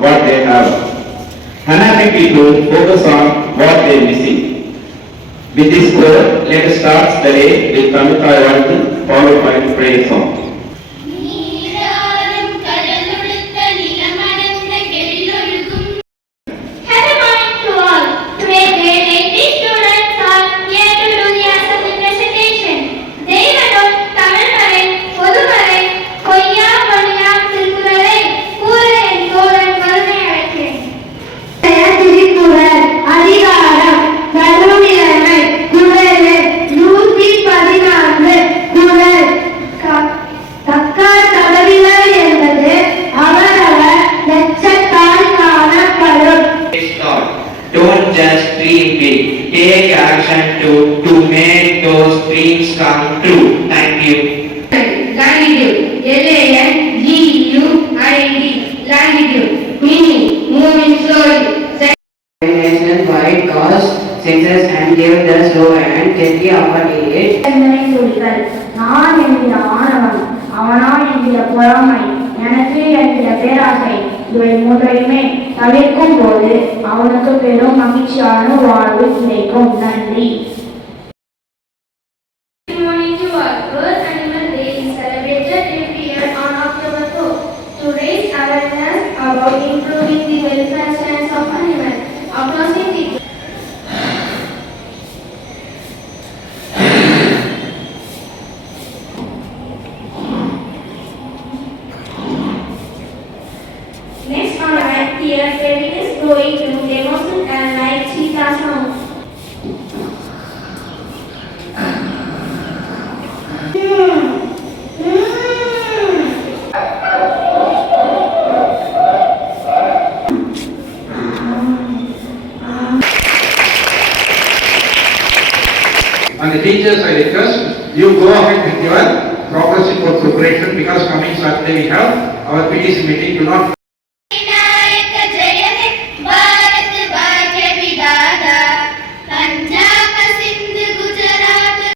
what they have. Unhappy people focus on what they are missing. With this word, let us start the day with Venkateswara followed by prayer song. Don't just dream big. Take action to make those dreams come true. Thank you. Latitude. L-A-N-G-U-I-D. Latitude. Meaning moving slowly. Nationwide caused census and gave the slogan gently accompanied. நான் என்கிற ஆணவம், அவனால் என்கிற பொறாமை, எனக்கு என்கிற பேராசை, இவை மூன்றையுமே தவிர்க்கும் போது அவனுக்கு பெரும் மகிழ்ச்சியான வாழ்வு கிடைக்கும். நன்றி. Good morning to all. World Animal Day is celebrated every year on October 4 to raise awareness about improving the welfare status of animals. Acrossing the next on right here, David is going to demonstrate and like cheetah sound. And the teachers, I request you go ahead with your progress report preparation because coming Saturday we have our PTC meeting. Do not